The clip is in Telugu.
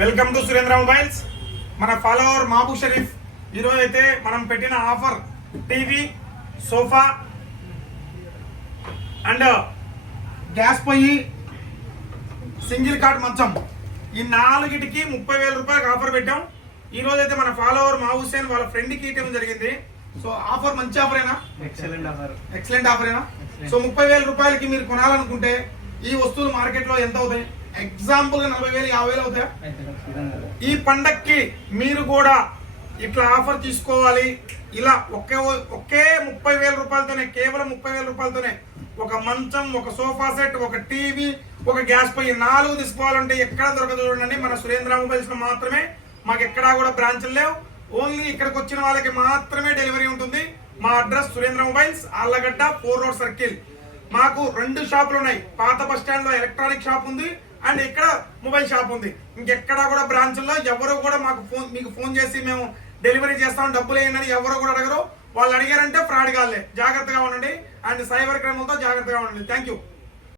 Welcome to Surendra mobiles. మన ఫాలోవర్ మహబూబ్ షరీఫ్ ఈరోజు అయితే మనం పెట్టిన offer TV, sofa and gas పొయ్యి, సింగిల్ కార్డ్ మంచం, ఈ నాలుగిటికి 30,000 రూపాయలకు ఆఫర్ పెట్టాం. ఈ రోజు అయితే మన ఫాలోవర్ మహబూబ్ హుసేన్ వాళ్ళ ఫ్రెండ్కి ఇవ్వడం జరిగింది. సో ఆఫర్ మంచి ఆఫరేనా? ఎక్సలెంట్ ఆఫరేనా? సో 30,000 రూపాయలకి మీరు కొనాలనుకుంటే ఈ వస్తువులు మార్కెట్ లో ఎంత అవుతాయి? ఎగ్జాంపుల్ గా 40,000, 50,000 అవుతాయా? ఈ పండక్కి మీరు కూడా ఇట్లా ఆఫర్ తీసుకోవాలి. ఇలా ఒకే 30,000 రూపాయలతోనే, కేవలం 30,000 రూపాయలతోనే ఒక మంచం, ఒక సోఫా సెట్, ఒక టీవీ, ఒక గ్యాస్ పొయ్యి 4 తీసుకోవాలంటే ఎక్కడ దొరకదు. చూడండి, మన సురేంద్ర మొబైల్స్ లో మాత్రమే. మాకు ఎక్కడా కూడా బ్రాంచ్లు లేవు. ఓన్లీ ఇక్కడికి వచ్చిన వాళ్ళకి మాత్రమే డెలివరీ ఉంటుంది. మా address Surendra mobiles, Allagadda 4 road circle. మాకు 2 షాపులు ఉన్నాయి. పాత బస్ స్టాండ్ లో ఎలక్ట్రానిక్ షాప్ ఉంది అండ్ ఇక్కడ మొబైల్ షాప్ ఉంది. ఇంకెక్కడా కూడా బ్రాంచ్ల్లో ఎవరు కూడా మీకు ఫోన్ చేసి మేము డెలివరీ చేస్తాం, డబ్బులు వేయండి ఎవరు కూడా అడగరు. వాళ్ళు అడిగారంటే ఫ్రాడ్ కాలే. జాగ్రత్తగా ఉండండి అండ్ సైబర్ క్రైమ్లతో జాగ్రత్తగా ఉండండి. Thank you.